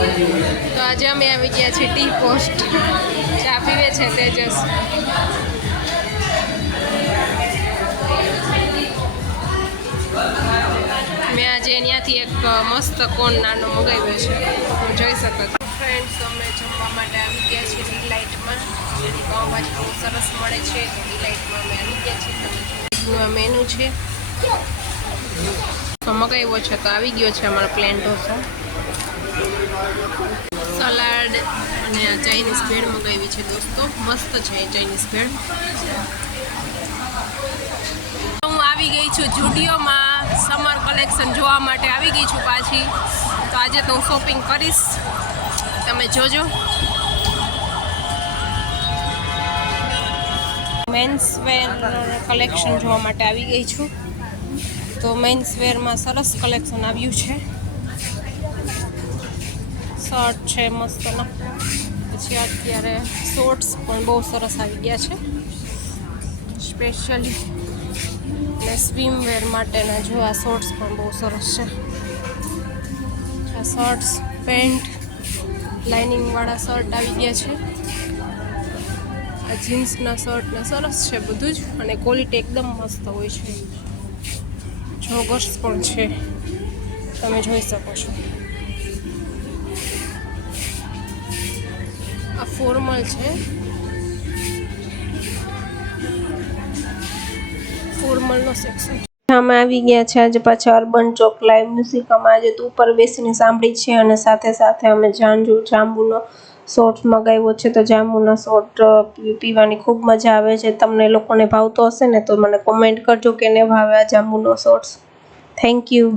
તો આજે અમે આવી ગયા છીએ ટી પોસ્ટ. ચા પીવે છે તેજસ. મેં આજે ત્યાંથી એક મસ્ત કોન નાનો મગાવ્યો છે, જોઈ શકો છો. ફ્રેન્ડ્સ, અમે જમવા માટે આવી ગયા છીએ ડીલાઇટમાં. એની પાઉંભાજી બહુ સરસ મળે છે, તો ડીલાઇટમાં અમે આવી ગયા છીએ. તમે મેનુ છે તો મગાવ્યો છે, તો આવી ગયો છે અમારો પ્લેન ઢોસો, સલાડ અને આ ચાઇનીઝ ભેળ મગાવી છે દોસ્તો. મસ્ત છે ચાઇનીઝ ભેળ. હું આવી ગઈ છું જુડિયોમાં, સમર કલેક્શન જોવા માટે આવી ગઈ છું પાછી. તો આજે તો હું શોપિંગ કરીશ, તમે જોજો. મેન્સ વેર કલેક્શન જોવા માટે આવી ગઈ છું. તો મેન્સ વેરમાં સરસ કલેક્શન આવ્યું છે. શર્ટ છે મસ્તના, પછી અત્યારે શોર્ટ્સ પણ બહુ સરસ આવી ગયા છે સ્પેશિયલી. અને સ્વિમવેર માટેના જો આ શોર્ટ્સ પણ બહુ સરસ છે. આ શર્ટ્સ, પેન્ટ, લાઇનિંગવાળા શર્ટ આવી ગયા છે. આ જીન્સના શર્ટ ને સરસ છે બધું જ, અને ક્વોલિટી એકદમ મસ્ત હોય છે. જોગર્સ પણ છે, તમે જોઈ શકો છો. આ ફોર્મલ છે, ફોર્મલનો સેક્શન. અમે આવી ગયા છે આજે પાછા અર્બન ચોક લાઈવ મ્યુઝિક. અમે આજે તો ઉપર બેસીને સાંભળી છે, અને સાથે સાથે અમે જાંબુનો શોર્ટ મગાવ્યો છે. તો જાંબુનો શોર્ટ પીવાની ખૂબ મજા આવે છે. તમને લોકોને ભાવતો હશે ને તો મને કોમેન્ટ કરજો કે ને ભાવે આ જાંબુનો શોર્ટ્સ. Thank you.